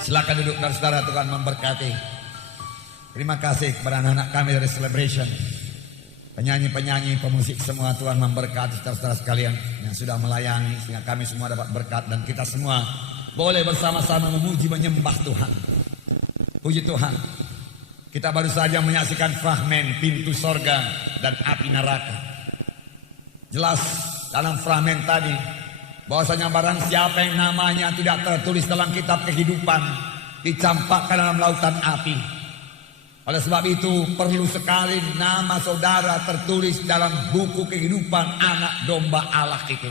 Silakan duduk saudara, Tuhan memberkati. Terima kasih kepada anak-anak kami dari Celebration, penyanyi-penyanyi, pemusik semua. Tuhan memberkati saudara-saudara sekalian yang sudah melayani sehingga kami semua dapat berkat dan kita semua boleh bersama-sama memuji menyembah Tuhan. Puji Tuhan. Kita baru saja menyaksikan fragmen pintu sorga dan api neraka. Jelas dalam fragmen tadi bahwasanya barang siapa yang namanya tidak tertulis dalam kitab kehidupan dicampakkan dalam lautan api. Oleh sebab itu perlu sekali nama saudara tertulis dalam buku kehidupan anak domba Allah itu.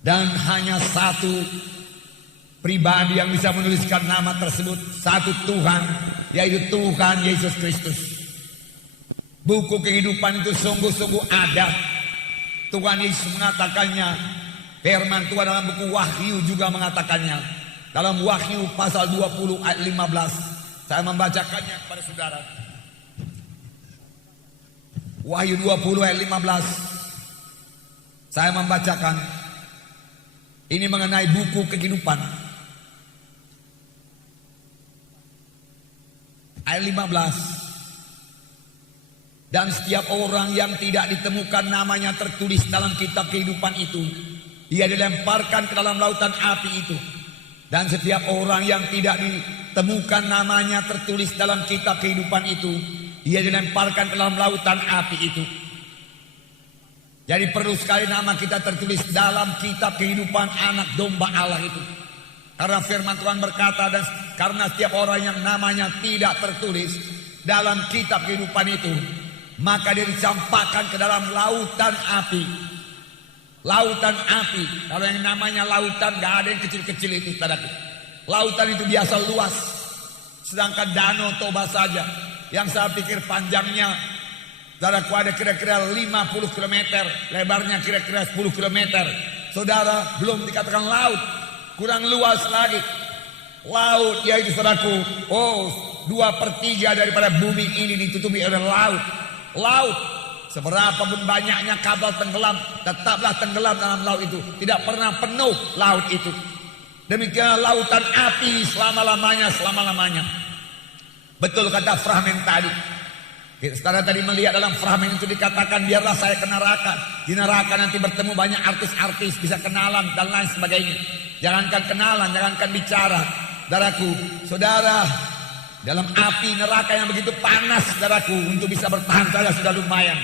Dan hanya satu pribadi yang bisa menuliskan nama tersebut, satu Tuhan, yaitu Tuhan Yesus Kristus. Buku kehidupan itu sungguh-sungguh ada. Tuhan Yesus mengatakannya. Firman Tuhan dalam buku Wahyu juga mengatakannya. Dalam Wahyu pasal 20 ayat 15. Saya membacakannya kepada saudara. Wahyu 20 ayat 15. Saya membacakan. Ini mengenai buku kehidupan. Ayat 15. Dan setiap orang yang tidak ditemukan namanya tertulis dalam kitab kehidupan itu, ia dilemparkan ke dalam lautan api itu. Dan setiap orang yang tidak ditemukan namanya tertulis dalam kitab kehidupan itu, ia dilemparkan ke dalam lautan api itu. Jadi perlu sekali nama kita tertulis dalam kitab kehidupan anak domba Allah itu. Karena firman Tuhan berkata, dan karena setiap orang yang namanya tidak tertulis dalam kitab kehidupan itu, maka dia dicampakkan ke dalam lautan api. Lautan api. Kalau yang namanya lautan gak ada yang kecil-kecil itu, saudaraku. Lautan itu biasa luas. Sedangkan Danau Toba saja yang saya pikir panjangnya, saudaraku, ada kira-kira 50 km, lebarnya kira-kira 10 km. Saudara, belum dikatakan laut, kurang luas lagi. Laut yaitu, saudaraku, 2/3 daripada bumi ini ditutupi oleh laut. Laut. Seberapapun banyaknya kapal tenggelam, tetaplah tenggelam dalam laut itu. Tidak pernah penuh laut itu. Demikian lautan api selama-lamanya. Betul kata fragmen tadi. Saudara tadi melihat dalam fragmen itu dikatakan, biarlah saya ke neraka. Di neraka nanti bertemu banyak artis-artis, bisa kenalan dan lain sebagainya. Jangankan kenalan, jangankan bicara. Saudara, dalam api neraka yang begitu panas, saudaraku, untuk bisa bertahan saja sudah lumayan.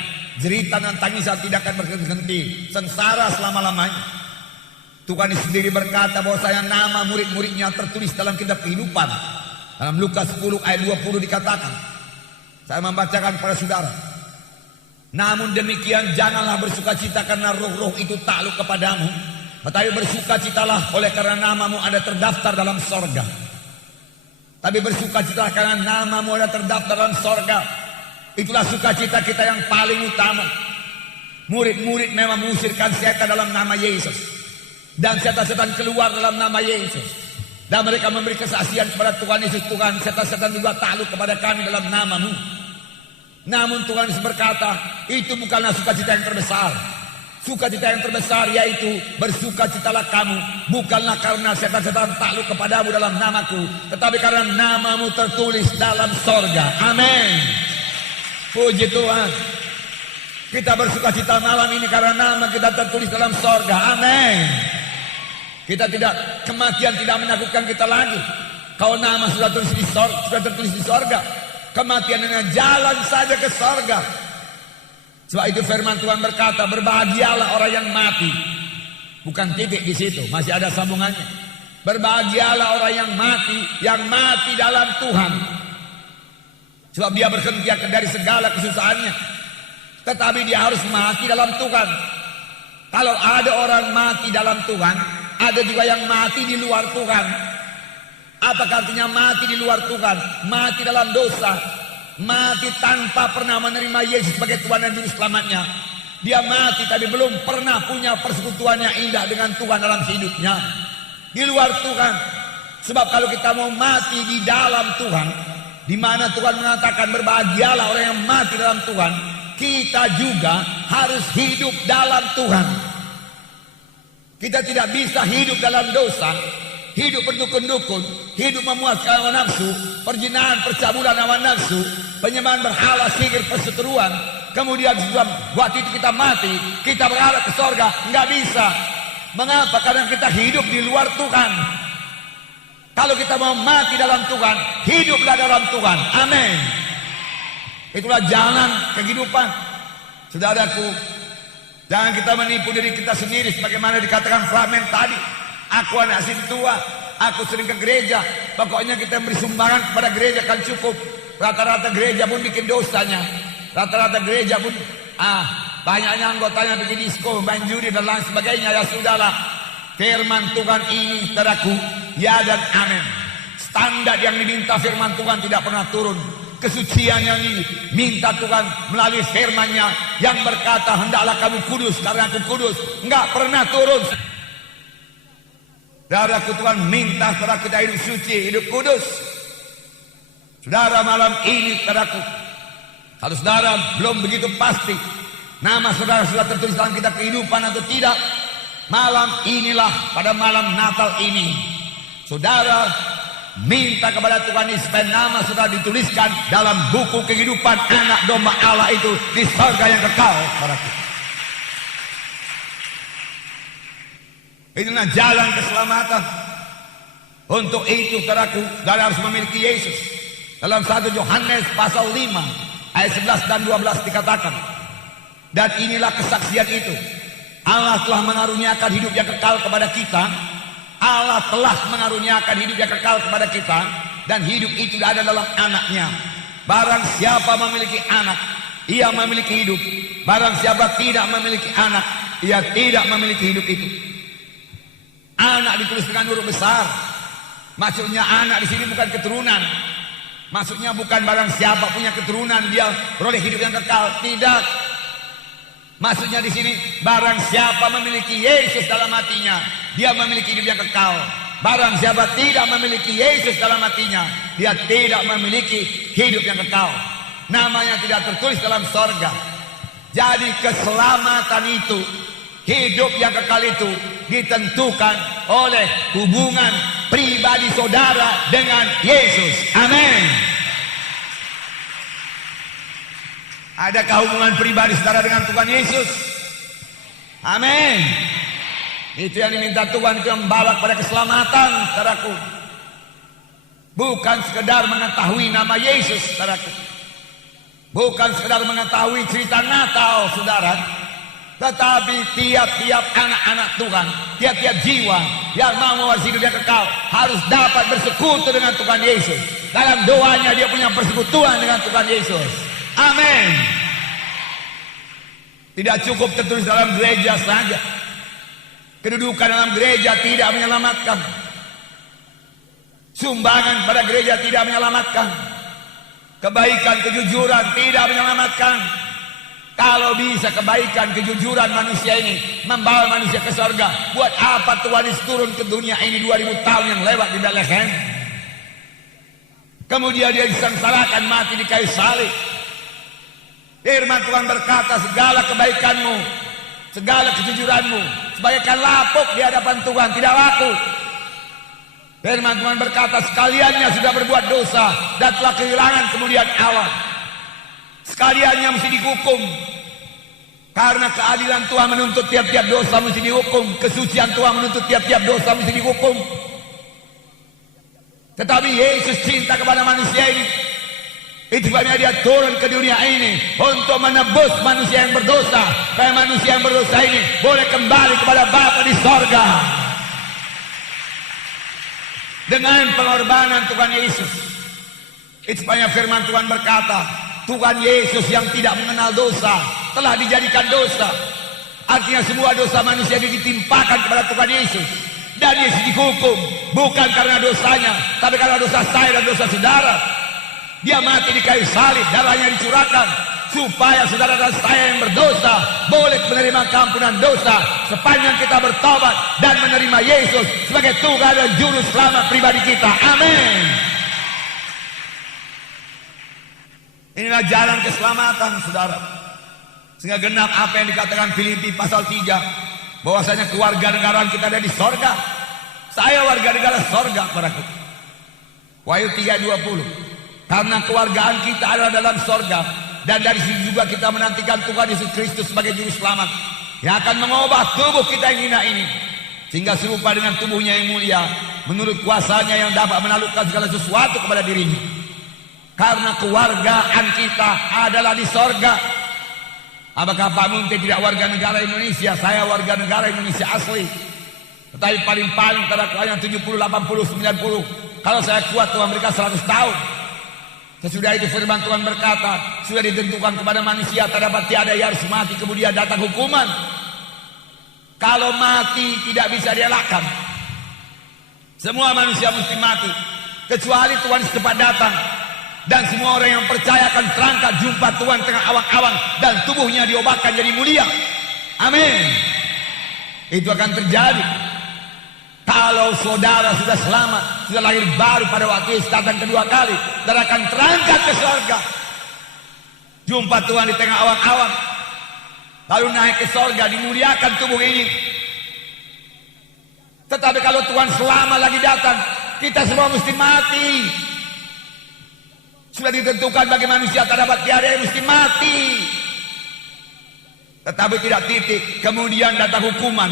Jeritan dan tangisan tidak akan berhenti, sengsara selama-lamanya. Tuhan sendiri berkata bahwa saya nama murid-muridnya tertulis dalam kitab kehidupan. Dalam Lukas 10 ayat 20 dikatakan. Saya membacakan kepada saudara. Namun demikian janganlah bersukacita karena roh-roh itu takluk kepadamu, tetapi bersukacitalah oleh karena namamu ada terdaftar dalam sorga. Tapi bersukacitalah karena namamu ada terdaftar dalam sorga. Itulah sukacita kita yang paling utama. Murid-murid memang mengusirkan setan dalam nama Yesus. Dan setan-setan keluar dalam nama Yesus. Dan mereka memberi kesaksian kepada Tuhan Yesus. Tuhan, setan-setan juga takluk kepada kami dalam namamu. Namun Tuhan Yesus berkata, itu bukanlah sukacita yang terbesar. Sukacita yang terbesar yaitu bersukacitalah kamu, bukanlah karena setan-setan takluk kepadamu dalam namaku, tetapi karena namamu tertulis dalam sorga. Amin. Puji Tuhan. Kita bersukacita malam ini karena nama kita tertulis dalam sorga. Amin. Kematian tidak menakutkan kita lagi. Kalau nama sudah tertulis di sorga, kematian hanya jalan saja ke sorga. Sebab itu firman Tuhan berkata, berbahagialah orang yang mati. Bukan titik di situ, masih ada sambungannya. Berbahagialah orang yang mati dalam Tuhan. Sebab dia berhenti dari segala kesusahannya. Tetapi dia harus mati dalam Tuhan. Kalau ada orang mati dalam Tuhan, ada juga yang mati di luar Tuhan. Apakah artinya mati di luar Tuhan? Mati dalam dosa. Mati tanpa pernah menerima Yesus sebagai Tuhan dan Juru Selamatnya. Dia mati tapi belum pernah punya persekutuan yang indah dengan Tuhan dalam hidupnya. Di luar Tuhan. Sebab kalau kita mau mati di dalam Tuhan, di mana Tuhan mengatakan berbahagialah orang yang mati dalam Tuhan, kita juga harus hidup dalam Tuhan. Kita tidak bisa hidup dalam dosa hidup berdukun-dukun, hidup memuaskan hawa nafsu, perzinahan, percabulan hawa nafsu, penyembahan berhala, sihir, perseteruan, kemudian waktu itu kita mati, kita berharap ke sorga, nggak bisa. Mengapa? Karena kita hidup di luar Tuhan. Kalau kita mau mati dalam Tuhan, hiduplah dalam Tuhan. Amin. Itulah jalan kehidupan. Saudaraku, jangan kita menipu diri kita sendiri sebagaimana dikatakan fragmen tadi. Aku anak sintua, aku sering ke gereja. Pokoknya kita beri sumbangan kepada gereja kan cukup. Rata-rata gereja pun bikin dosanya. Rata-rata gereja pun banyaknya anggotanya bikin disko, main judi dan lain sebagainya. Ya sudahlah. Firman Tuhan ini saudaraku, ya dan amin. Standar yang diminta firman Tuhan tidak pernah turun. Kesucian yang diminta Tuhan melalui firman-Nya yang berkata hendaklah kamu kudus karena aku kudus, enggak pernah turun. Saudaraku, Tuhan minta saudara kita hidup suci, hidup kudus. Saudara, malam ini saudaraku, kalau saudara belum begitu pasti nama saudara sudah tertulis dalam kitab kehidupan atau tidak, malam inilah, pada malam Natal ini, saudara minta kepada Tuhan supaya nama saudara dituliskan dalam buku kehidupan anak domba Allah itu di surga yang kekal. Inilah jalan keselamatan. Untuk itu saudaraku, saudara harus memiliki Yesus. Dalam 1 Yohanes pasal 5 ayat 11 dan 12 dikatakan, dan inilah kesaksian itu, Allah telah mengaruniakan hidup yang kekal kepada kita. Allah telah mengaruniakan hidup yang kekal kepada kita, dan hidup itu ada dalam anaknya. Barang siapa memiliki anak, ia memiliki hidup. Barang siapa tidak memiliki anak, ia tidak memiliki hidup itu. Anak ditulis dengan huruf besar. Maksudnya anak di sini bukan keturunan. Maksudnya bukan barang siapa punya keturunan dia beroleh hidup yang kekal. Tidak. Maksudnya di sini barang siapa memiliki Yesus dalam hatinya, dia memiliki hidup yang kekal. Barang siapa tidak memiliki Yesus dalam hatinya, dia tidak memiliki hidup yang kekal. Namanya tidak tertulis dalam sorga. Jadi keselamatan itu, hidup yang kekal itu ditentukan oleh hubungan pribadi saudara dengan Yesus. Amin. Adakah hubungan pribadi saudara dengan Tuhan Yesus? Amin. Itu yang diminta Tuhan, itu yang membawa kepada keselamatan, saudaraku. Bukan sekedar mengetahui nama Yesus, saudaraku. Bukan sekedar mengetahui cerita Natal, saudara. Tetapi tiap-tiap anak-anak Tuhan, tiap-tiap jiwa yang mau mewarisi hidup yang kekal harus dapat bersekutu dengan Tuhan Yesus. Dalam doanya dia punya persekutuan dengan Tuhan Yesus. Amin. Tidak cukup tertulis dalam gereja saja. Kedudukan dalam gereja tidak menyelamatkan. Sumbangan pada gereja tidak menyelamatkan. Kebaikan, kejujuran tidak menyelamatkan. Kalau bisa kebaikan, kejujuran manusia ini membawa manusia ke surga, buat apa Tuhan Yesus turun ke dunia ini 2000 tahun yang lewat di Bethlehem? Kemudian dia disengsarakan, mati di kayu salib. Firman Tuhan berkata, segala kebaikanmu, segala kejujuranmu sebagaikan lapuk di hadapan Tuhan, tidak laku. Firman Tuhan berkata, sekaliannya sudah berbuat dosa dan telah kehilangan kemuliaan Allah. Sekaliannya mesti dihukum. Karena keadilan Tuhan menuntut tiap-tiap dosa mesti dihukum. Kesucian Tuhan menuntut tiap-tiap dosa mesti dihukum. Tetapi Yesus cinta kepada manusia ini. Itu sebabnya dia turun ke dunia ini untuk menebus manusia yang berdosa, supaya manusia yang berdosa ini boleh kembali kepada Bapa di sorga. Dengan pengorbanan Tuhan Yesus. Itu sebabnya firman Tuhan berkata, Tuhan Yesus yang tidak mengenal dosa telah dijadikan dosa. Artinya semua dosa manusia ditimpakan kepada Tuhan Yesus. Dan Yesus dihukum bukan karena dosanya, tapi karena dosa saya dan dosa saudara. Dia mati di kayu salib, darahnya dicurahkan supaya saudara dan saya yang berdosa boleh menerima keampunan dosa sepanjang kita bertobat dan menerima Yesus sebagai Tuhan dan Juru Selamat pribadi kita. Amin. Inilah jalan keselamatan, saudara. Sehingga genap apa yang dikatakan Filipi pasal 3, bahwasanya kewarganegaraan kita ada di sorga. Saya warga negara sorga, saudaraku. Wahyu 3:20. Karena kewargaan kita adalah dalam sorga, dan dari situ juga kita menantikan Tuhan Yesus Kristus sebagai juru selamat yang akan mengubah tubuh kita yang hina ini sehingga serupa dengan tubuhnya yang mulia menurut kuasanya yang dapat menaklukkan segala sesuatu kepada dirinya. Karena kewargaan kita adalah di sorga. Apakah Pak Munte tidak warga negara Indonesia? Saya warga negara Indonesia asli. Tetapi paling-paling pada hanya 70, 80, 90. Kalau saya kuat Tuhan berikan 100 tahun. Sesudah itu firman Tuhan berkata, sudah ditentukan kepada manusia terdapat tiada yang harus mati, kemudian datang hukuman. Kalau mati tidak bisa dielakkan. Semua manusia mesti mati, kecuali Tuhan cepat datang. Dan semua orang yang percaya akan terangkat jumpa Tuhan tengah awang-awang, dan tubuhnya diobatkan jadi mulia. Amin. Itu akan terjadi kalau saudara sudah selamat, sudah lahir baru pada waktu Yesus datang kedua kali, dan akan terangkat ke surga. Jumpa Tuhan di tengah awang-awang, lalu naik ke surga, dimuliakan tubuh ini. Tetapi kalau Tuhan selama lagi datang, kita semua mesti mati. Sudah ditentukan bagi manusia terdapat tiada yang mesti mati. Tetapi tidak titik, kemudian datang hukuman.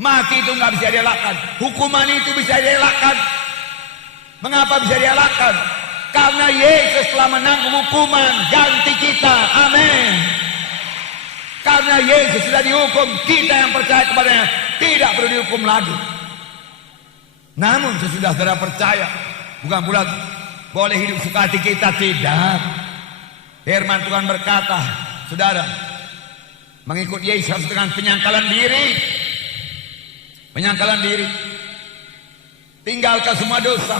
Mati itu nggak bisa dielakkan. Hukuman itu bisa dielakkan. Mengapa bisa dielakkan? Karena Yesus telah menanggung hukuman ganti kita. Amin. Karena Yesus sudah dihukum, kita yang percaya kepadanya tidak perlu dihukum lagi. Namun sesudah saudara percaya, bukan pula boleh hidup suka hati kita, tidak. Firman Tuhan berkata, saudara, mengikut Yesus dengan penyangkalan diri. Penyangkalan diri. Tinggalkan semua dosa.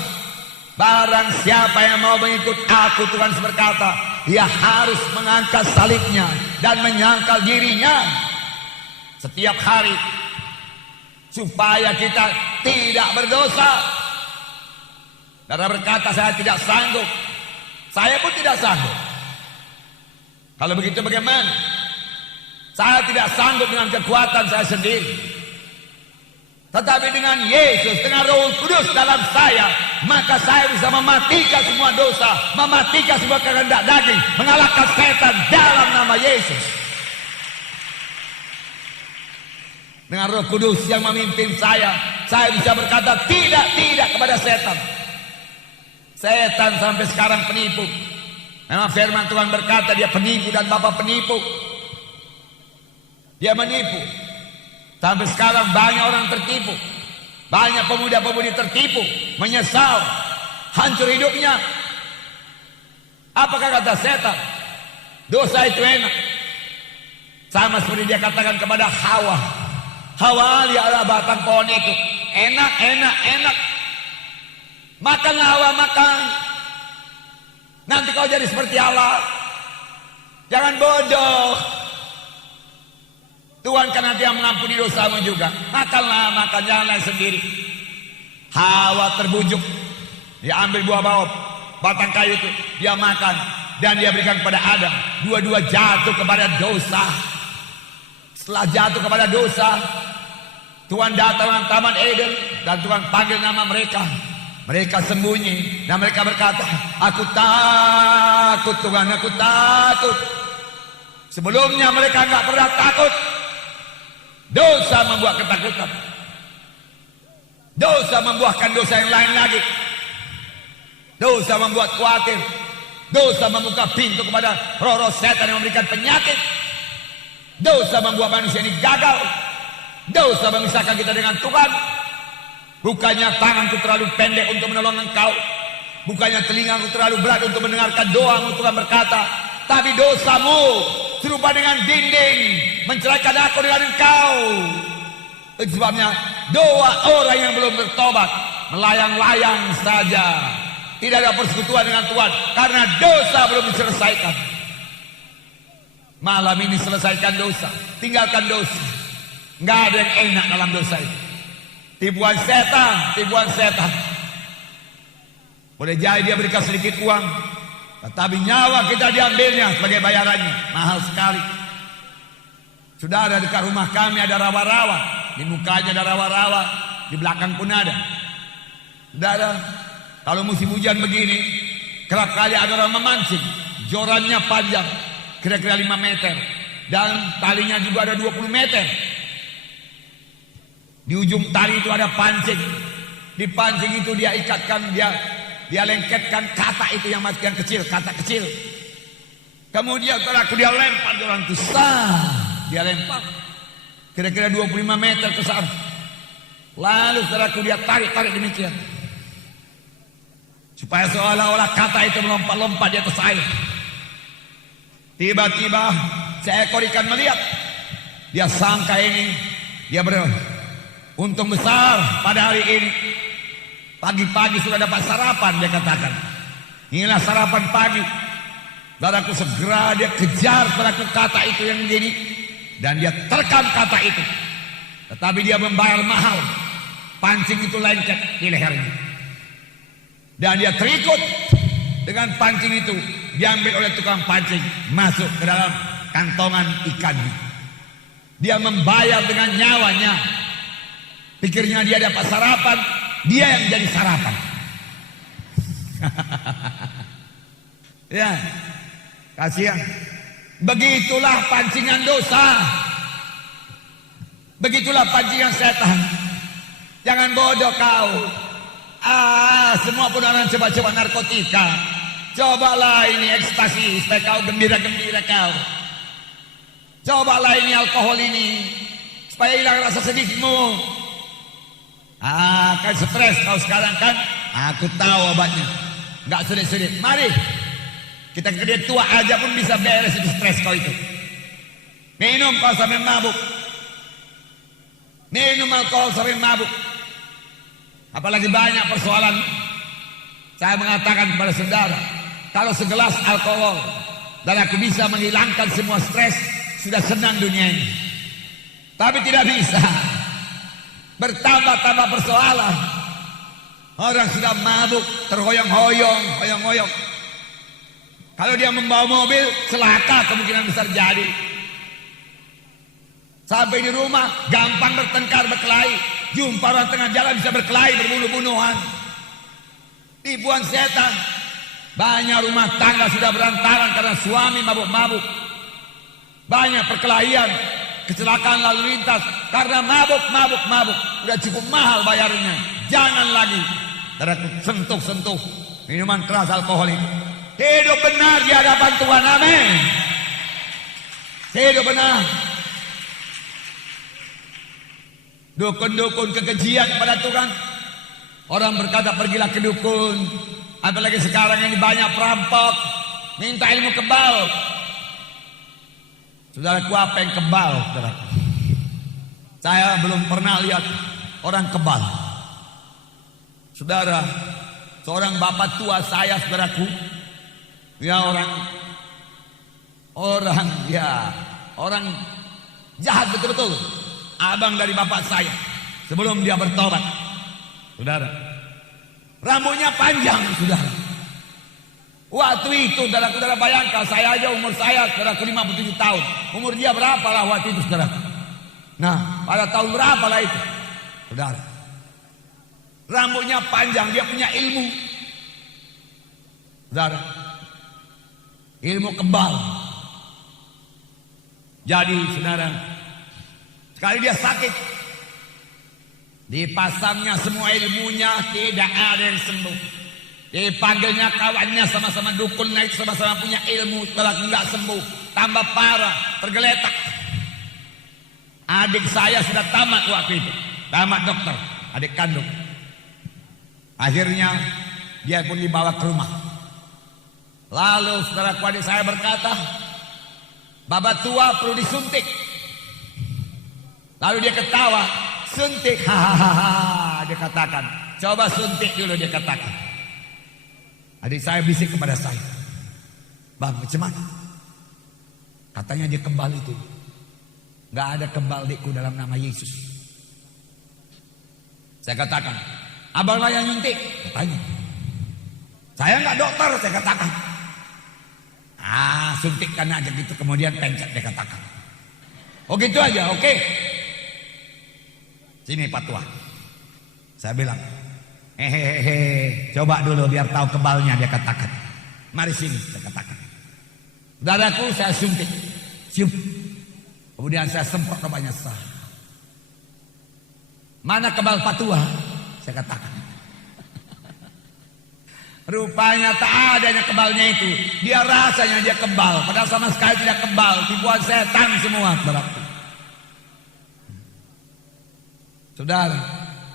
Barang siapa yang mau mengikut aku, Tuhan berkata, dia harus mengangkat salibnya dan menyangkal dirinya setiap hari, supaya kita tidak berdosa. Saudara berkata, saya tidak sanggup. Saya pun tidak sanggup. Kalau begitu bagaimana? Saya tidak sanggup dengan kekuatan saya sendiri. Tetapi dengan Yesus, dengan Roh Kudus dalam saya, maka saya bisa mematikan semua dosa, mematikan semua kehendak daging, mengalahkan setan dalam nama Yesus. Dengan Roh Kudus yang memimpin saya bisa berkata tidak kepada setan. Setan sampai sekarang penipu. Memang firman Tuhan berkata dia penipu dan bapa penipu. Dia menipu. Sampai sekarang banyak orang tertipu. Banyak pemuda-pemudi tertipu, menyesal, hancur hidupnya. Apakah kata setan? Dosa itu enak. Sama seperti dia katakan kepada Hawa. Hawa adalah batang pohon itu. Enak. Makanlah Hawa, makan. Nanti kau jadi seperti Allah. Jangan bodoh. Tuhan kan nanti yang mengampuni dosamu juga. Makanlah, makan, jangan sendiri. Hawa terbujuk. Dia ambil buah bawah, batang kayu itu. Dia makan. Dan dia berikan kepada Adam. Dua-dua jatuh kepada dosa. Setelah jatuh kepada dosa, Tuhan datang ke Taman Eden. Dan Tuhan panggil nama mereka. Mereka sembunyi. Dan mereka berkata, aku takut Tuhan, aku takut. Sebelumnya mereka enggak pernah takut. Dosa membuat ketakutan. Dosa membuahkan dosa yang lain lagi. Dosa membuat khawatir. Dosa membuka pintu kepada roh-roh setan yang memberikan penyakit. Dosa membuat manusia ini gagal. Dosa memisahkan kita dengan Tuhan. Bukannya tanganku terlalu pendek untuk menolong engkau. Bukannya telingaku terlalu berat untuk mendengarkan doamu, Tuhan berkata. Tapi dosamu serupa dengan dinding, menceraikan aku dengan engkau. Itu sebabnya doa orang yang belum bertobat melayang-layang saja. Tidak ada persekutuan dengan Tuhan karena dosa belum diselesaikan. Malam ini selesaikan dosa, tinggalkan dosa. Nggak ada yang enak dalam dosa itu. Tipuan setan. Boleh jadi dia berikan sedikit uang, tetapi nyawa kita diambilnya sebagai bayarannya. Mahal sekali. Saudara, dekat rumah kami ada rawa-rawa. Di mukanya ada rawa-rawa. di belakang pun ada. Saudara, kalau musim hujan begini, kerap kali ada orang memancing. Jorannya panjang, kira-kira 5 meter. Dan talinya juga ada 20 meter. Di ujung tali itu ada pancing. Di pancing itu dia ikatkan, dia lengketkan kata itu yang masih yang kecil, kata kecil. Kemudian saudaraku dia lempar joran itu. Dia lempar. Kira-kira 25 meter ke sana. Lalu saudaraku dia tarik demikian. Supaya seolah-olah kata itu melompat-lompat di atas air. Tiba-tiba seekor ikan melihat. Dia sangka ini dia beruntung besar pada hari ini. Pagi-pagi sudah dapat sarapan, dia katakan. Inilah sarapan pagi. Saudaraku segera dia kejar saudaraku kata itu yang begini. Dan dia terkam kata itu. Tetapi dia membayar mahal. Pancing itu lengket di lehernya. Dan dia terikut dengan pancing itu. Diambil oleh tukang pancing. Masuk ke dalam kantongan ikannya. Dia membayar dengan nyawanya. Pikirnya dia dapat sarapan. Dia yang jadi sarapan. Ya, kasihan. Begitulah pancingan dosa. Begitulah pancingan setan. Jangan bodoh kau. Semua pun orang coba-coba narkotika. Cobalah ini ekstasi supaya kau gembira-gembira kau. Cobalah ini alkohol ini supaya hilang rasa sedihmu. Kan stres kau sekarang kan? Aku tahu obatnya. Enggak sulit-sulit. Mari kita ke dia tua aja pun bisa beres itu stres kau itu. Minum kau sampai mabuk. Minum alkohol sampai mabuk. Apalagi banyak persoalan. Saya mengatakan kepada saudara, kalau segelas alkohol dan aku bisa menghilangkan semua stres, sudah senang dunia ini. Tapi tidak bisa. Bertambah-tambah persoalan. Orang sudah mabuk, terhoyong-hoyong, hoyong-hoyong. Kalau dia membawa mobil, celaka kemungkinan besar jadi. Sampai di rumah, gampang bertengkar, berkelahi. Jumpa orang tengah jalan bisa berkelahi, berbunuh-bunuhan. Tipuan setan. Banyak rumah tangga sudah berantakan karena suami mabuk-mabuk. Banyak perkelahian, kecelakaan lalu lintas karena mabuk. Udah cukup mahal bayarnya. Jangan lagi sentuh-sentuh minuman keras alkohol itu. Hidup benar di hadapan Tuhan, amin. Hidup benar. Dukun-dukun kekejian kepada Tuhan. Orang berkata pergilah ke dukun. Apalagi sekarang ini banyak perampok. Minta ilmu kebal. Saudaraku, apa yang kebal? Saudaraku, saya belum pernah lihat orang kebal. Saudara, seorang bapak tua saya, saudaraku, ya orang jahat betul-betul. Abang dari bapak saya sebelum dia bertobat. Saudara, rambutnya panjang, saudara. Waktu itu, saudara bayangkan, saya aja umur saya, saudaraku 57 tahun. Umur dia berapa lah waktu itu, saudara? Nah, pada tahun berapa lah itu, saudara? Rambutnya panjang, dia punya ilmu, saudara. Ilmu kebal. Jadi, saudara, sekali dia sakit, dipasangnya semua ilmunya, tidak ada yang sembuh. Dipanggilnya kawannya sama-sama dukun, naik sama-sama punya ilmu, telah tidak sembuh, tambah parah, tergeletak. Adik saya sudah tamat waktu itu, tamat dokter, adik kandung. Akhirnya dia pun dibawa ke rumah. Lalu saudaraku, adik saya berkata, bapak tua perlu disuntik. Lalu dia ketawa, suntik, hahaha, dia katakan, coba suntik dulu, dia katakan. Adik saya bisik kepada saya, bang, macam mana? Katanya dia kebal itu. Gak ada kebal dikku dalam nama Yesus. Saya katakan, abang lah yang nyuntik, katanya. Saya gak dokter, saya katakan. Suntikkan aja gitu, kemudian pencet, dia katakan. Oh gitu aja, oke. Sini Pak Tua. Saya bilang, hehehe, coba dulu biar tahu kebalnya, dia katakan. Mari sini, saya katakan. Saudaraku, saya suntik, cium. Kemudian saya semprot obatnya sah. Mana kebal patua? Saya katakan. Rupanya tak adanya kebalnya itu. Dia rasanya dia kebal, padahal sama sekali tidak kebal. Tipuan setan semua, saudaraku. Saudara,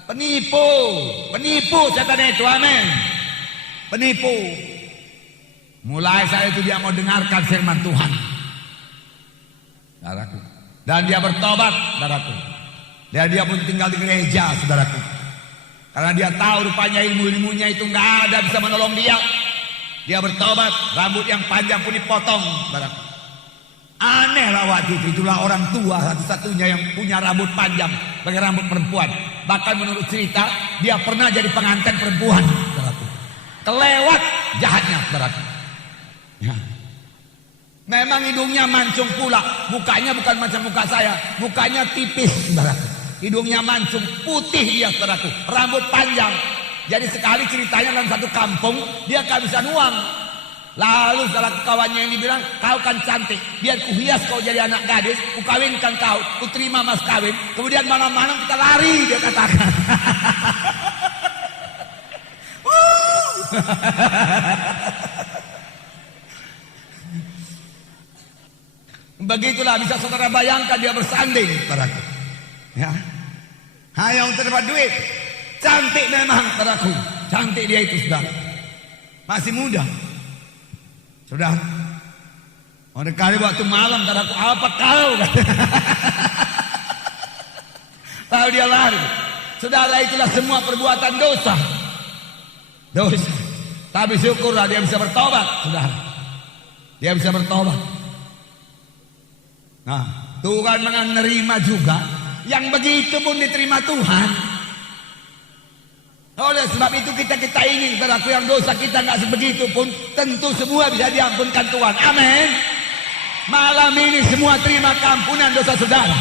penipu setan itu, amin. Penipu. Mulai saat itu dia mau dengarkan firman Tuhan, saudaraku. Dan dia bertobat, saudaraku. Dan dia pun tinggal di gereja, saudaraku. Karena dia tahu rupanya ilmu-ilmunya itu nggak ada bisa menolong dia. Dia bertobat, rambut yang panjang pun dipotong, saudaraku. Aneh lah waktu itu, itulah orang tua satu-satunya yang punya rambut panjang pakai rambut perempuan. Bahkan menurut cerita, dia pernah jadi pengantin perempuan, saudaraku. Kelewat jahatnya, saudaraku. Ya. Memang hidungnya mancung pula, mukanya bukan macam muka saya, mukanya tipis, saudaraku. Hidungnya mancung, putih dia, saudaraku, rambut panjang. Jadi sekali ceritanya dalam satu kampung, dia kehabisan uang. Lalu salah kawannya yang dibilang, kau kan cantik, biar kuhias kau jadi anak gadis, kukawinkan kau, kuterima mas kawin, kemudian malam-malam kita lari, dia katakan. Begitulah bisa saudara bayangkan dia bersanding, saudaraku. Ya, hanya untuk dapat duit. Cantik memang, saudaraku. Cantik dia itu, saudara. Masih muda. Sudah. Ada kali waktu malam, saudaraku, apa kau? Lalu dia lari. Saudara, itulah semua perbuatan dosa. Dosa. Tapi syukurlah dia bisa bertobat, saudara. Dia bisa bertobat. Nah, Tuhan menerima juga yang begitu pun diterima Tuhan. Oleh sebab itu kita ingin, saudaraku, yang dosa kita nggak sebegitu pun tentu semua bisa diampunkan Tuhan. Amin. Malam ini semua terima keampunan dosa saudara.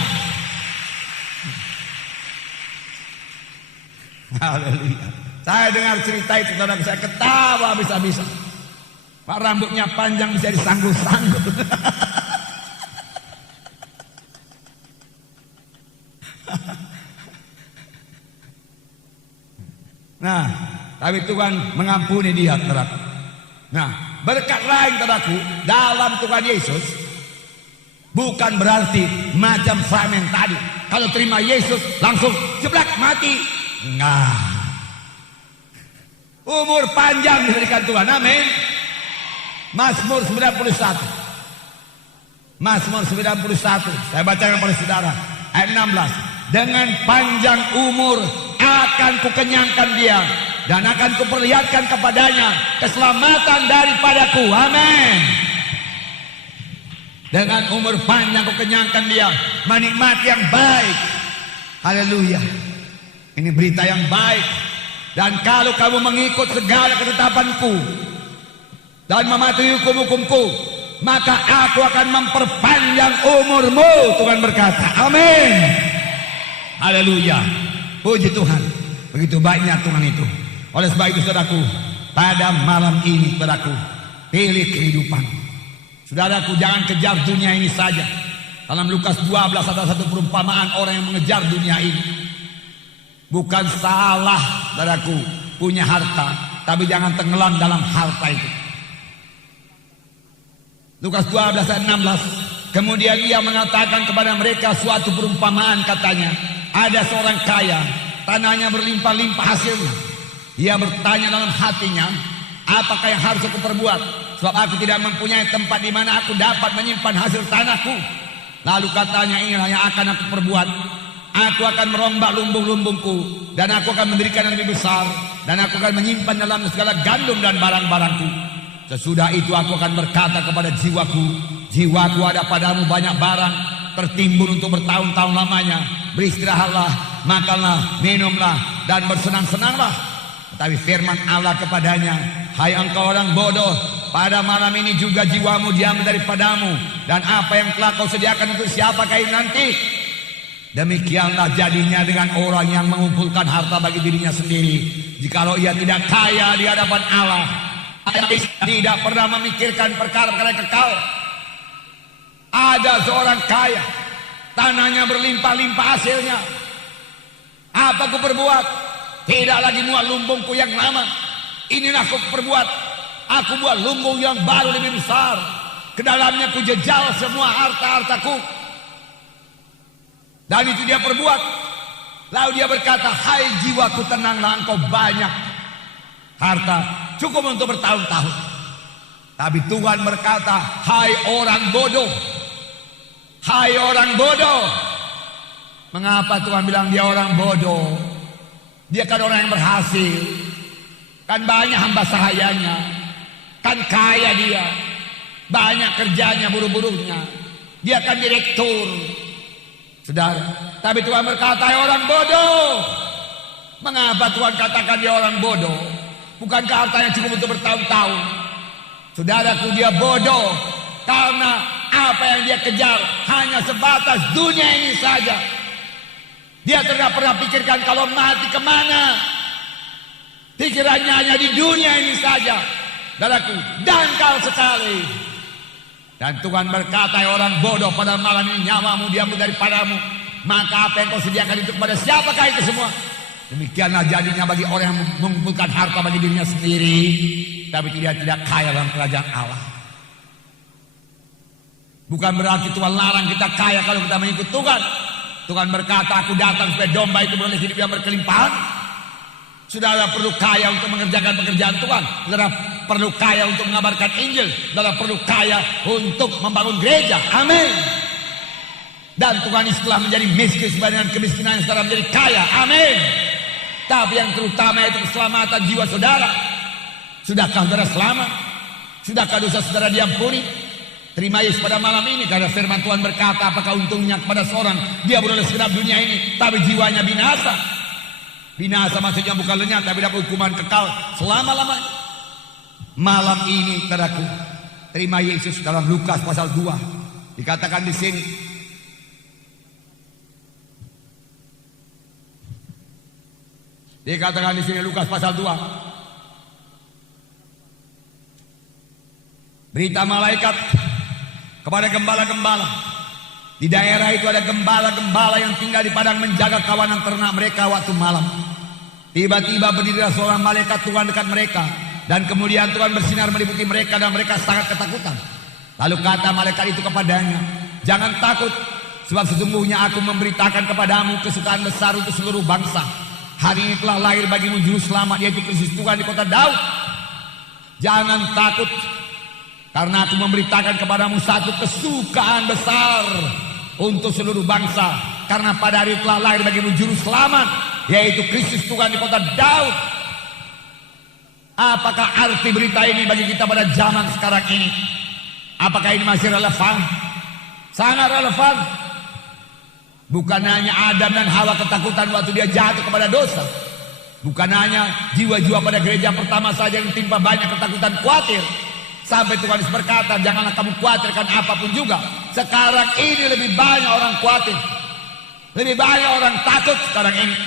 Haleluya. Saya dengar cerita itu, saudara, saya ketawa habis-habisan. Pak, rambutnya panjang bisa disanggup-sanggup. Nah, tapi Tuhan mengampuni dia, saudaraku. Nah, berkat lain, saudaraku, dalam Tuhan Yesus bukan berarti macam fragmen tadi. Kalau terima Yesus langsung jeblak mati. Enggak. Umur panjang diberikan Tuhan, amin. Mazmur 91. Mazmur 91. Saya bacakan kepada saudara ayat 16. Dengan panjang umur akan kukenyangkan dia, dan akan kuperlihatkan kepadanya keselamatan daripadaku. Amin. Dengan umur panjang kukenyangkan dia, menikmati yang baik. Haleluya. Ini berita yang baik. Dan kalau kamu mengikut segala ketetapanku dan mematuhi hukum-hukumku, maka aku akan memperpanjang umurmu, Tuhan berkata. Amin. Haleluya. Puji Tuhan. Begitu baiknya Tuhan itu. Oleh sebab itu, saudaraku, pada malam ini, saudaraku, pilih kehidupan. Saudaraku, jangan kejar dunia ini saja. Dalam Lukas 12 ada satu perumpamaan orang yang mengejar dunia ini. Bukan salah, saudaraku, punya harta, tapi jangan tenggelam dalam harta itu. Lukas 12 ayat 16. Kemudian ia mengatakan kepada mereka suatu perumpamaan, katanya, ada seorang kaya, tanahnya berlimpah-limpah hasilnya. Ia bertanya dalam hatinya, apakah yang harus aku perbuat? Sebab aku tidak mempunyai tempat di mana aku dapat menyimpan hasil tanahku. Lalu katanya, inilah yang akan aku perbuat. Aku akan merombak lumbung-lumbungku, dan aku akan mendirikan yang lebih besar, dan aku akan menyimpan dalam segala gandum dan barang-barangku. Sesudah itu aku akan berkata kepada jiwaku, jiwaku, ada padamu banyak barang tertimbun untuk bertahun-tahun lamanya. Beristirahatlah, makanlah, minumlah, dan bersenang-senanglah. Tetapi firman Allah kepadanya, hai engkau orang bodoh, pada malam ini juga jiwamu diambil daripadamu, dan apa yang telah kau sediakan untuk siapakah ini nanti? Demikianlah jadinya dengan orang yang mengumpulkan harta bagi dirinya sendiri. Jikalau ia tidak kaya di hadapan Allah, tidak pernah memikirkan perkara-perkara kekal. Ada seorang kaya, tanahnya berlimpah-limpah hasilnya. Apa ku perbuat? Tidak lagi muat lumbungku yang lama. Inilah ku perbuat. Aku buat lumbung yang baru lebih besar. Kedalamnya ku jejal semua harta-hartaku. Dan itu dia perbuat. Lalu dia berkata, hai jiwaku, tenanglah, engkau banyak harta, cukup untuk bertahun-tahun. Tapi Tuhan berkata, hai orang bodoh, hai orang bodoh. Mengapa Tuhan bilang dia orang bodoh? Dia kan orang yang berhasil, kan banyak hamba sahayanya, kan kaya dia, banyak kerjanya, buruh-buruhnya, dia kan direktur. Saudara, tapi Tuhan berkata orang bodoh. Mengapa Tuhan katakan dia orang bodoh? Bukankah hartanya cukup untuk bertahun-tahun? Saudaraku, dia bodoh karena apa yang dia kejar hanya sebatas dunia ini saja. Dia tidak pernah pikirkan kalau mati kemana. Pikirannya hanya di dunia ini saja. Saudaraku, dangkal sekali. Dan Tuhan berkata, orang bodoh, pada malam ini nyawamu diambil daripadamu. Maka apa yang kau sediakan itu kepada siapakah itu semua? Demikianlah jadinya bagi orang yang mengumpulkan harta bagi dirinya sendiri, tapi tidak kaya dalam kerajaan Allah. Bukan berarti Tuhan larang kita kaya kalau kita mengikut Tuhan. Tuhan berkata, aku datang supaya domba itu beroleh hidup yang berkelimpahan. Saudara perlu kaya untuk mengerjakan pekerjaan Tuhan. Saudara perlu kaya untuk mengabarkan Injil. Saudara perlu kaya untuk membangun gereja. Amin. Dan Tuhan setelah menjadi miskin dengan kemiskinan, saudara menjadi kaya. Amin. Tapi yang terutama itu keselamatan jiwa saudara. Sudahkah saudara selamat? Sudahkah dosa saudara diampuni? Terima Yesus pada malam ini, karena firman Tuhan berkata, apakah untungnya kepada seorang dia beroleh segenap dunia ini, tapi jiwanya binasa. Binasa maksudnya bukan lenyap, tapi dapat hukuman kekal selama-lamanya. Malam ini, saudaraku, terima Yesus dalam Lukas pasal 2. Dikatakan di sini, Lukas pasal 2. Berita malaikat kepada gembala-gembala. Di daerah itu ada gembala-gembala yang tinggal di padang menjaga kawanan ternak mereka waktu malam. Tiba-tiba berdirilah seorang malaikat Tuhan dekat mereka, dan kemudian Tuhan bersinar meliputi mereka dan mereka sangat ketakutan. Lalu kata malaikat itu kepadanya, jangan takut, sebab sesungguhnya aku memberitakan kepadamu kesukaan besar untuk seluruh bangsa. Hari ini telah lahir bagimu juru selamat, yaitu Kristus Tuhan di kota Daud. Jangan takut, karena aku memberitakan kepadamu satu kesukaan besar untuk seluruh bangsa. Karena pada hari telah lahir bagimu juru selamat, yaitu Kristus Tuhan di kota Daud. Apakah arti berita ini bagi kita pada zaman sekarang ini? Apakah ini masih relevan? Sangat relevan. Bukan hanya Adam dan Hawa ketakutan waktu dia jatuh kepada dosa. Bukan hanya jiwa-jiwa pada gereja pertama saja yang timpa banyak ketakutan, khawatir. Sampai Tuhan Yesus berkata, janganlah kamu khawatirkan apapun juga. Sekarang ini lebih banyak orang khawatir, lebih banyak orang takut sekarang ini.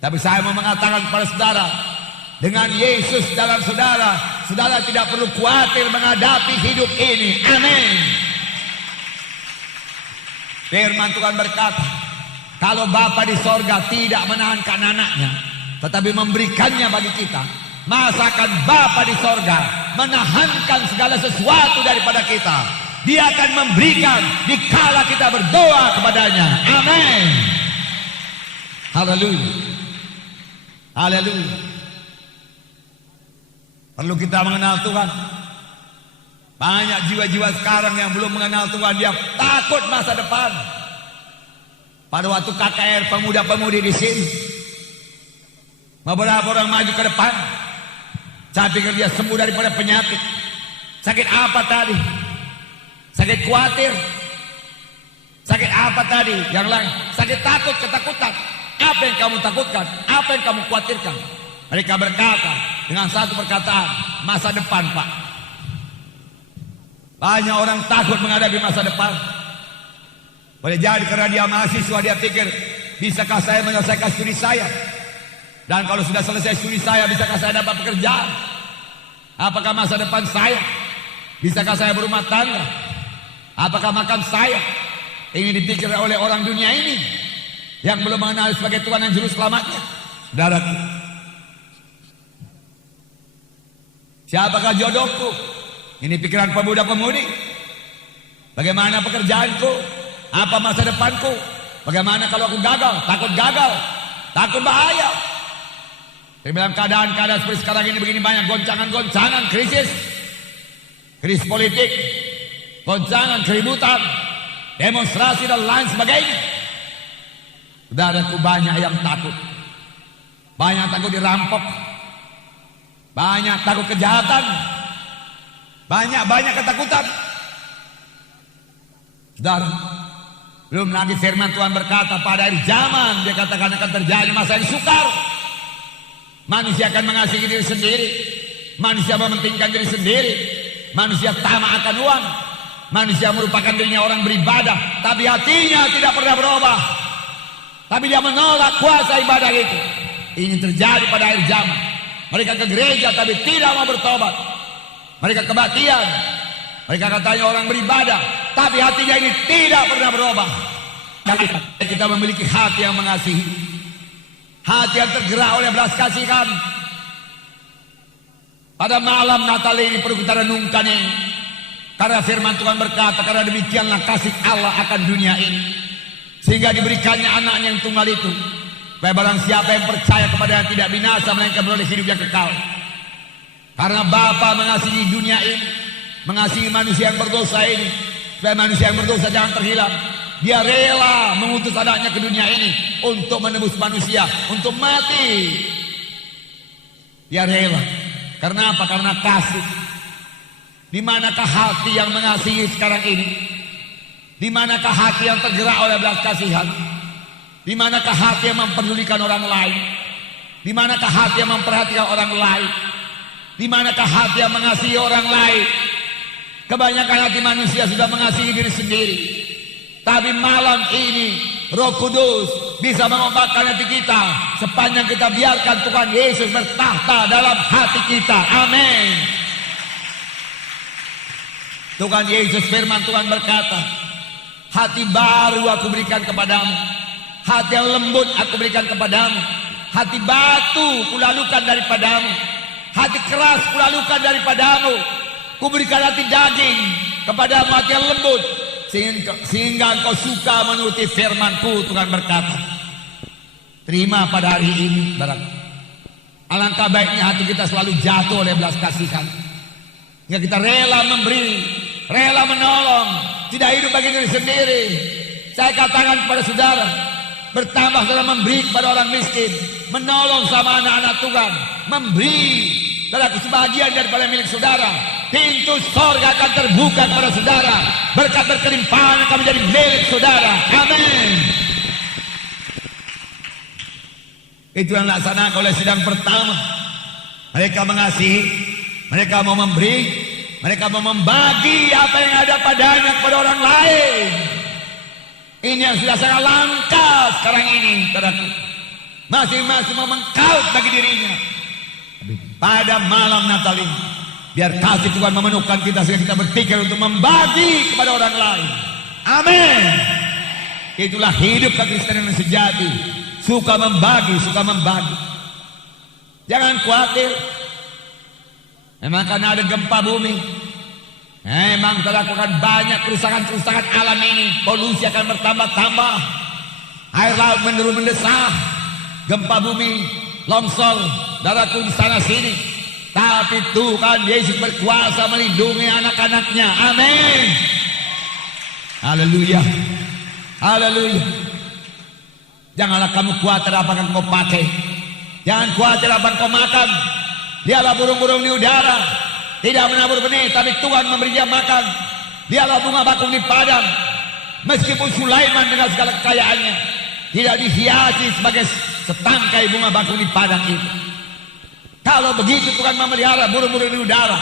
Tapi saya mau mengatakan kepada saudara, dengan Yesus dalam saudara, saudara tidak perlu khawatir menghadapi hidup ini. Amin. Firman Tuhan berkata, kalau Bapa di sorga tidak menahankan anaknya, tetapi memberikannya bagi kita, masakan Bapa di sorga menahankan segala sesuatu daripada kita. Dia akan memberikan dikala kita berdoa kepadanya. Amin. Haleluya. Haleluya. Perlu kita mengenal Tuhan. Banyak jiwa-jiwa sekarang yang belum mengenal Tuhan, dia takut masa depan. Pada waktu KKR pemuda-pemudi di sini, beberapa orang maju ke depan. Saya pikir dia sembuh daripada penyakit. Sakit apa tadi? Sakit khawatir. Sakit apa tadi? Yang lain sakit takut, ketakutan. Apa yang kamu takutkan? Apa yang kamu khawatirkan? Mereka berkata dengan satu perkataan, masa depan, Pak. Banyak orang takut menghadapi masa depan. Boleh jadi karena dia mahasiswa, dia pikir, bisakah saya menyelesaikan studi saya? Dan kalau sudah selesai studi saya, bisakah saya dapat pekerjaan? Apakah masa depan saya? Bisakah saya berumah tangga? Apakah makan saya? Ini dipikir oleh orang dunia ini yang belum mengenal sebagai Tuhan dan Juru Selamatnya. Saudaraku, siapakah jodohku? Ini pikiran pemuda-pemudi. Bagaimana pekerjaanku? Apa masa depanku? Bagaimana kalau aku gagal? Takut bahaya. Dalam keadaan-keadaan seperti sekarang ini begini banyak goncangan-goncangan, krisis politik, goncangan, keributan, demonstrasi dan lain sebagainya. Saudaraku, banyak yang takut. Banyak takut dirampok. Banyak takut kejahatan. Banyak ketakutan. Saudara, belum lagi firman Tuhan berkata pada akhir zaman dia katakan akan terjadi masa yang sukar. Manusia akan mengasihi diri sendiri. Manusia mementingkan diri sendiri. Manusia tamak akan uang. Manusia merupakan dirinya orang beribadah, tapi hatinya tidak pernah berubah. Tapi dia menolak kuasa ibadah itu. Ini terjadi pada akhir zaman. Mereka ke gereja tapi tidak mau bertobat. Mereka kebaktian. Mereka katanya orang beribadah, tapi hatinya ini tidak pernah berubah. Kita memiliki hati yang mengasihi. Hati yang tergerak oleh belas kasihan. Pada malam Natal ini perlu kita renungkan ini. Karena firman Tuhan berkata, karena demikianlah kasih Allah akan dunia ini, sehingga diberikannya anaknya yang tunggal itu, supaya barang siapa yang percaya kepada yang tidak binasa, melainkan beroleh hidup yang kekal. Karena Bapa mengasihi dunia ini, mengasihi manusia yang berdosa ini, supaya manusia yang berdosa jangan terhilang. Dia rela mengutus anaknya ke dunia ini untuk menebus manusia, untuk mati. Dia rela. Karena apa? Karena kasih. Di manakah hati yang mengasihi sekarang ini? Di manakah hati yang tergerak oleh belas kasihan? Di manakah hati yang memperdulikan orang lain? Di manakah hati yang memperhatikan orang lain? Di manakah hati yang mengasihi orang lain? Kebanyakan hati manusia sudah mengasihi diri sendiri. Tapi malam ini Roh Kudus bisa mengobatkan hati kita sepanjang kita biarkan Tuhan Yesus bertahta dalam hati kita. Amin. Tuhan Yesus, firman Tuhan berkata, hati baru aku berikan kepadamu, hati yang lembut aku berikan kepadamu, hati batu kulalukan daripadamu, hati keras kulalukan daripadamu. Kuberikan hati daging kepadamu, hati yang lembut, sehingga engkau suka menuruti firman-Ku. Tuhan berkata, terima pada hari ini barang. Alangkah baiknya hati kita selalu jatuh oleh belas kasihan, hingga kita rela memberi, rela menolong, tidak hidup bagi diri sendiri. Saya katakan kepada saudara, bertambah dalam memberi kepada orang miskin, menolong sama anak-anak Tuhan, memberi dalam sebagian daripada milik saudara. Pintu sorga akan terbuka kepada saudara, berkat berkelimpahan akan menjadi milik saudara. Amin. Itu yang dilaksanakan oleh sidang pertama. Mereka mengasihi, mereka mau memberi, mereka mau membagi apa yang ada padanya kepada orang lain. Ini yang sudah sangat langka sekarang ini, saudaraku. Masing-masing mau mengkaut bagi dirinya. Tapi pada malam Natal ini, biar kasih Tuhan memenuhkan kita sehingga kita berpikir untuk membagi kepada orang lain. Amin. Itulah hidup kekristenan yang sejati. Suka membagi, suka membagi. Jangan khawatir. Memang karena ada gempa bumi, memang terlakukan banyak kerusakan-kerusakan alam ini. Polusi akan bertambah-tambah, air laut menurun mendesah, gempa bumi, longsor, daratku di sana sini. Tapi Tuhan Yesus berkuasa melindungi anak-anaknya. Amin. Haleluya. Haleluya. Janganlah kamu khawatir apa yang kau pakai. Jangan khawatir apa yang kau makan. Dialah burung-burung di udara, tidak menabur benih, tapi Tuhan memberi dia makan. Dialah bunga bakung di padang, meskipun Sulaiman dengan segala kekayaannya tidak dihiasi sebagai setangkai bunga bakung di padang itu. Kalau begitu Tuhan memelihara burung-burung di udara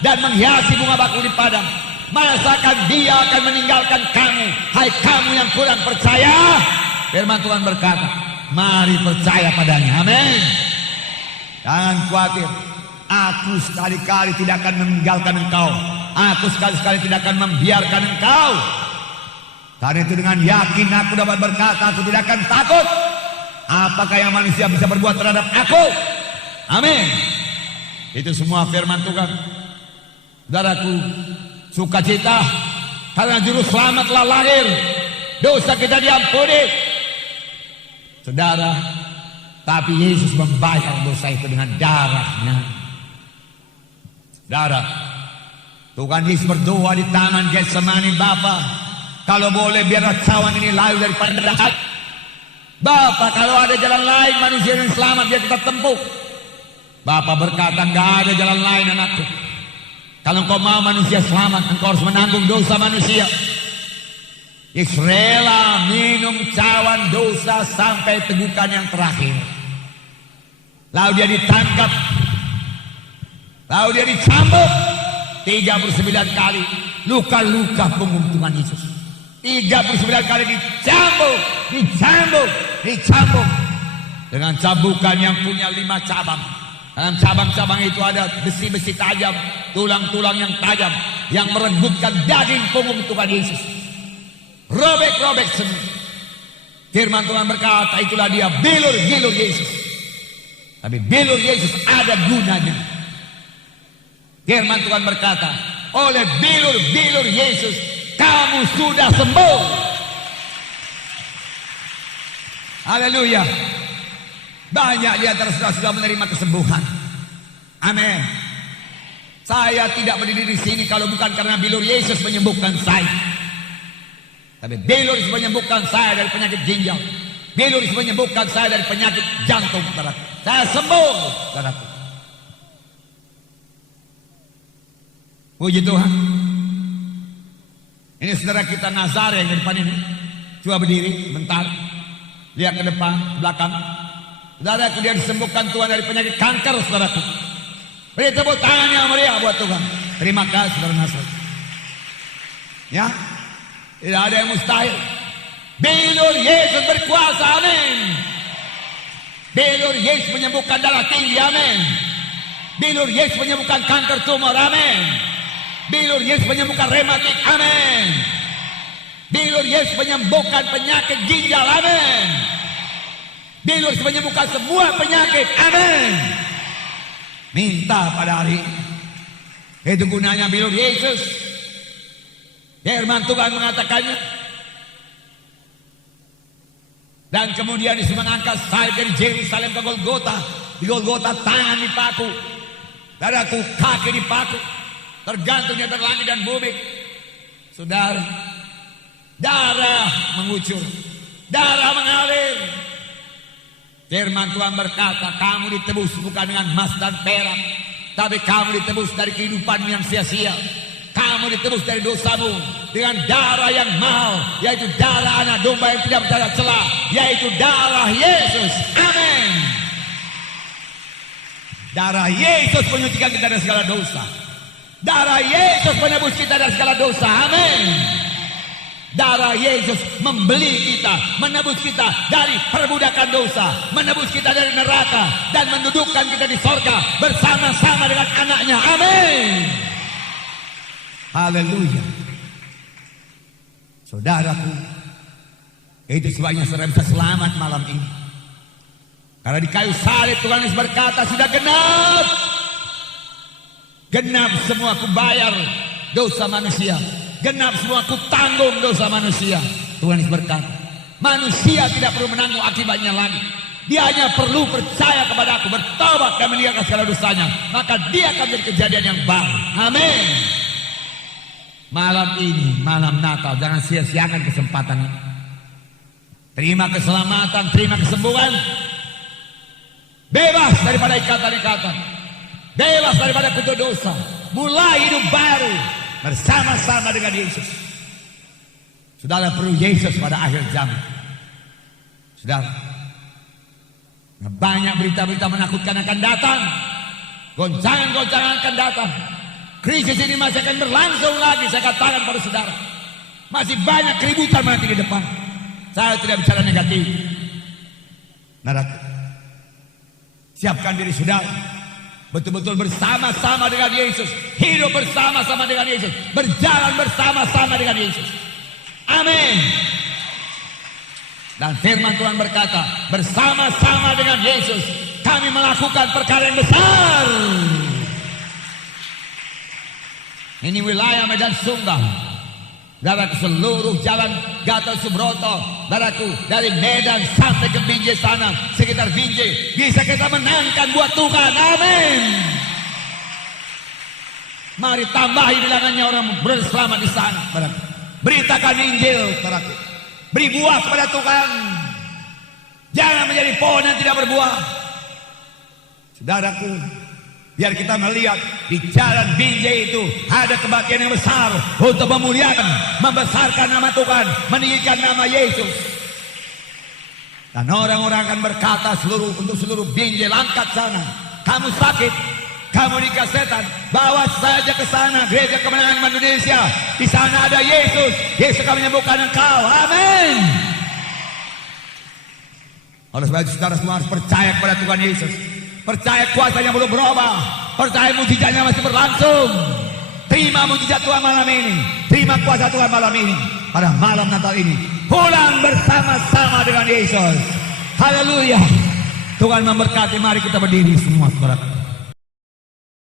dan menghiasi bunga bakung di padang, Masakan dia akan meninggalkan kamu? Hai kamu yang kurang percaya. Firman Tuhan berkata, mari percaya padanya. Amin. Jangan khawatir. Aku sekali-kali tidak akan meninggalkan engkau. Aku sekali-kali tidak akan membiarkan engkau. Karena itu dengan yakin aku dapat berkata, aku tidak akan takut. Apakah yang manusia bisa berbuat terhadap aku? Amin. Itu semua firman Tuhan. Saudaraku, sukacita karena juru selamat telah lahir. Dosa kita diampuni. Saudara, tapi Yesus membayar dosa itu dengan darahnya. Saudara, Tuhan Yesus berdoa di taman Getsemani, Bapa, kalau boleh biarlah cawan ini lalu daripada darah. Bapa, kalau ada jalan lain manusia yang selamat dia tetap tempuh. Bapa berkata, enggak ada jalan lain anakku. Kalau engkau mau manusia selamat, engkau harus menanggung dosa manusia. Yesus rela minum cawan dosa sampai tegukan yang terakhir. Lalu dia ditangkap. Lalu dia dicambuk 39 kali. Luka-luka punggung Tuhan Yesus. 39 kali dicambuk. Dengan cambukan yang punya 5 cabang. Dalam cabang-cabang itu ada besi-besi tajam, tulang-tulang yang tajam, yang merebutkan daging punggung Tuhan Yesus. Robek-robek semua. Firman Tuhan berkata, itulah dia bilur-bilur Yesus. Tapi bilur Yesus ada gunanya. Firman Tuhan berkata, oleh bilur-bilur Yesus kamu sudah sembuh. Haleluya. Banyak di antara saudara sudah menerima kesembuhan. Amin. Saya tidak berdiri di sini kalau bukan karena bilur Yesus menyembuhkan saya. Tapi bilur Yesus menyembuhkan saya dari penyakit ginjal. Bilur Yesus menyembuhkan saya dari penyakit jantung. Saya sembuh. Puji Tuhan. Ini saudara kita Nazar yang di depan ini. Coba berdiri sebentar. Lihat ke depan, belakang. Saudaraku, dia disembuhkan Tuhan dari penyakit kanker, saudaraku. Beri tepuk tangan yang meriah buat Tuhan. Terima kasih saudara Nazar. Ya, tidak ada yang mustahil. Bilur Yesus berkuasa, amin. Bilur Yesus menyembuhkan darah tinggi, amin. Bilur Yesus menyembuhkan kanker tumor, amin. Bilur Yesus menyembuhkan rematik, amin. Bilur Yesus menyembuhkan penyakit ginjal, amin. Bilur Yesus menyembuhkan semua penyakit, amin. Minta pada hari ini. Itu gunanya bilur Yesus. Firman Tuhan mengatakannya. Dan kemudian Yesus mengangkat salib dari Yerusalem ke Golgota. Di Golgota tangan dipaku, dadaku kaki dipaku, tergantung di antara langit dan bumi. Saudara, darah mengucur, darah mengalir. Firman Tuhan berkata, kamu ditebus bukan dengan emas dan perak, tapi kamu ditebus dari kehidupan yang sia-sia. Kamu ditebus dari dosamu dengan darah yang mahal, yaitu darah anak domba yang tidak bercela celah, yaitu darah Yesus. Amin. Darah Yesus menyucikan kita dari segala dosa. Darah Yesus menebus kita dari segala dosa. Amin. Darah Yesus membeli kita, menebus kita dari perbudakan dosa, menebus kita dari neraka, dan mendudukkan kita di sorga bersama-sama dengan anaknya. Amin. Haleluya. Saudaraku, itu sebabnya saudara bisa selamat malam ini. Karena di kayu salib Tuhan Yesus berkata, sudah genap. Genap semua ku bayar dosa manusia. Genap semua ku tanggung dosa manusia. Tuhan Yesus berkata, manusia tidak perlu menanggung akibatnya lagi. Dia hanya perlu percaya kepada aku, bertobat dan meninggalkan segala dosanya, maka dia akan menjadi kejadian yang baru. Amin. Malam ini, malam Natal, jangan sia-siakan kesempatan ini. Terima keselamatan, terima kesembuhan. Bebas daripada ikatan-ikatan, bebas daripada kutuk dosa, mulai hidup baru bersama-sama dengan Yesus. Saudara perlu Yesus pada akhir zaman. Saudara, banyak berita-berita menakutkan akan datang. Goncangan-goncangan akan datang. Krisis ini masih akan berlangsung lagi. Saya katakan pada saudara, masih banyak keributan nanti di depan. Saya tidak bicara negatif. Saudaraku, siapkan diri saudara, betul-betul bersama-sama dengan Yesus, hidup bersama-sama dengan Yesus, berjalan bersama-sama dengan Yesus. Amin. Dan firman Tuhan berkata, bersama-sama dengan Yesus kami melakukan perkara yang besar. Ini wilayah Medan Sunggal, saudaraku, seluruh jalan Gatot Subroto, saudaraku, dari Medan sampai ke Binjai sana, sekitar Binjai, bisa kita menangkan buat Tuhan. Amin. Mari tambahi bilangannya orang berselamat di sana, saudaraku. Beritakan Injil, saudaraku. Beri buah kepada Tuhan. Jangan menjadi pohon yang tidak berbuah. Saudaraku, biar kita melihat di jalan Binjai itu ada kebaktian yang besar untuk memuliakan, membesarkan nama Tuhan, meninggikan nama Yesus. Dan orang-orang akan berkata untuk seluruh Binjai, langkat sana. Kamu sakit, kamu nikah setan, bawa saja ke sana, gereja kemenangan Indonesia. Di sana ada Yesus. Yesus akan menyembuhkan engkau. Amin. Oleh sebab itu saudara semua harus percaya kepada Tuhan Yesus. Percaya kuasanya belum berubah. Percaya mujizatnya masih berlangsung. Terima mujizat Tuhan malam ini. Terima kuasa Tuhan malam ini. Pada malam Natal ini, pulang bersama-sama dengan Yesus. Haleluya. Tuhan memberkati. Mari kita berdiri semua saudara.